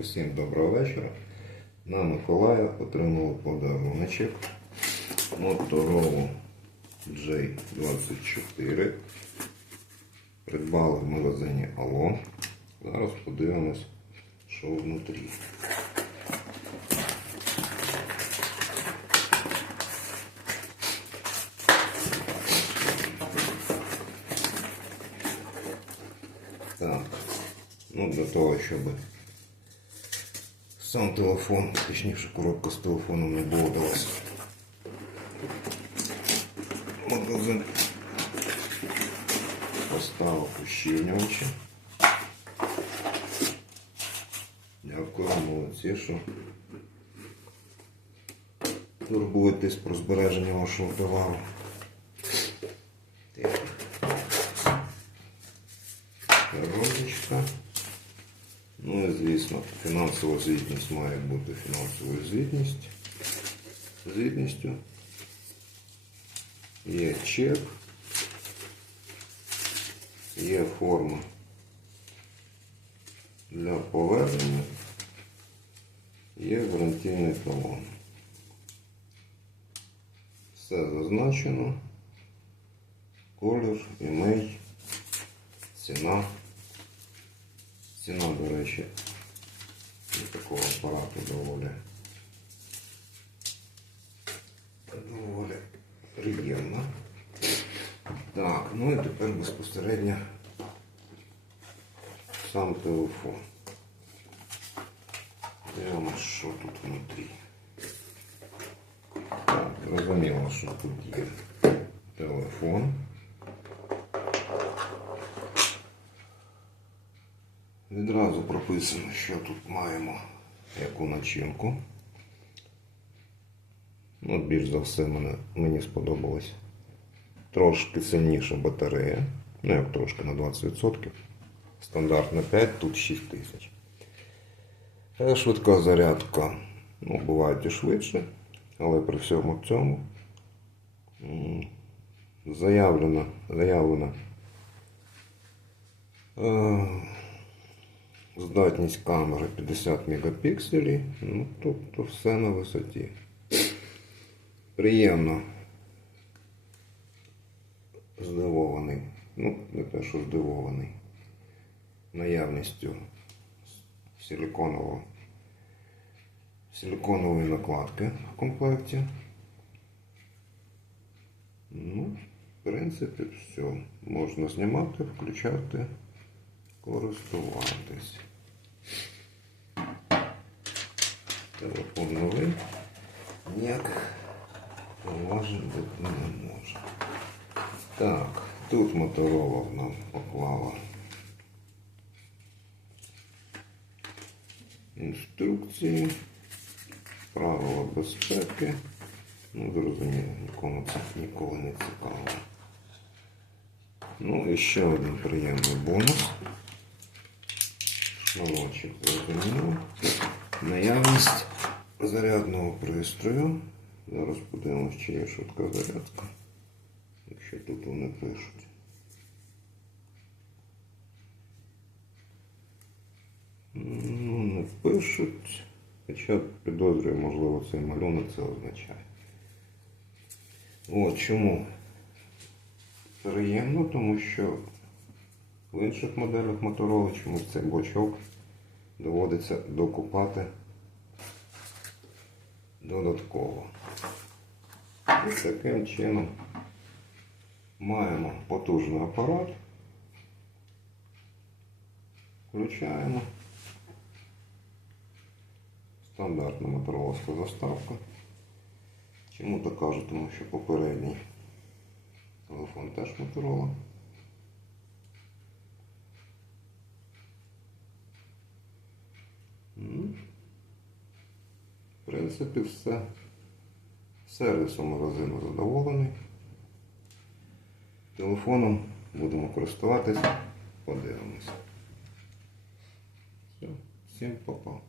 Усім доброго вечора. На Миколая отримали подаруночок Motorola J24. Придбали в магазині Алло. Зараз подивимось, що внутрі. Так. Ну, для того, щоб сам телефон, точніше коробка з телефоном не болталась. Магазин поставив ущільнювачі. Дякую, молодці, що турбуєтесь про збереження вашого товару. Так. Коробочка. Ну і звісно, фінансова звітність має бути фінансовою звітність. звітністю. Є чек, є форма для повернення, є гарантійний талон. Все зазначено. Колір, імей, ціна. Ціна, до речі, для такого апарату доволі. Доволі приємна. Так, ну і тепер безпосередньо сам телефон. Дивимось, що тут внутрі. Так, зрозуміло, що тут є телефон. Відразу прописано, що тут маємо яку начинку. Ну, більш за все мене, мені сподобалось. Трошки сильніша батарея. Ну, як трошки на 20%. Стандартна 5, тут 6000. Е, Швидка зарядка. Ну, бувають і швидше, але при всьому цьому заявлено, заявлено е, Здатність камери 50 мегапікселів. Ну, тобто все на висоті. Приємно здивований. Ну, не те, що здивований. Наявністю силиконового силиконової накладки в комплекті. Ну, в принципі, все. Можна знімати, включати, користуватись. Телефон новий. Ніяких поважень бути не може. Так, тут Моторола нам поклала інструкції, правила безпеки. Ну, зрозуміло, нікому це ніколи не цікаво. Ну і ще один приємний бонус. Шнурочок зрозуміло. Наявність зарядного пристрою. Зараз подивимось, чи є швидка зарядка. Якщо тут вони пишуть. Ну, не пишуть. Хоча підозрюю, можливо, цей малюнок це означає. От чому? Приємно, тому що в інших моделях Motorola чомусь цей бочок доводиться докупати додатково. І таким чином маємо потужний апарат. Включаємо. Стандартна мотороловська заставка. Чому так кажу? Тому що попередній телефон теж Motorola. М. В принципі, все. Сервісом магазину задоволений. Телефоном будемо користуватись, подивимось. Все, всім па-па.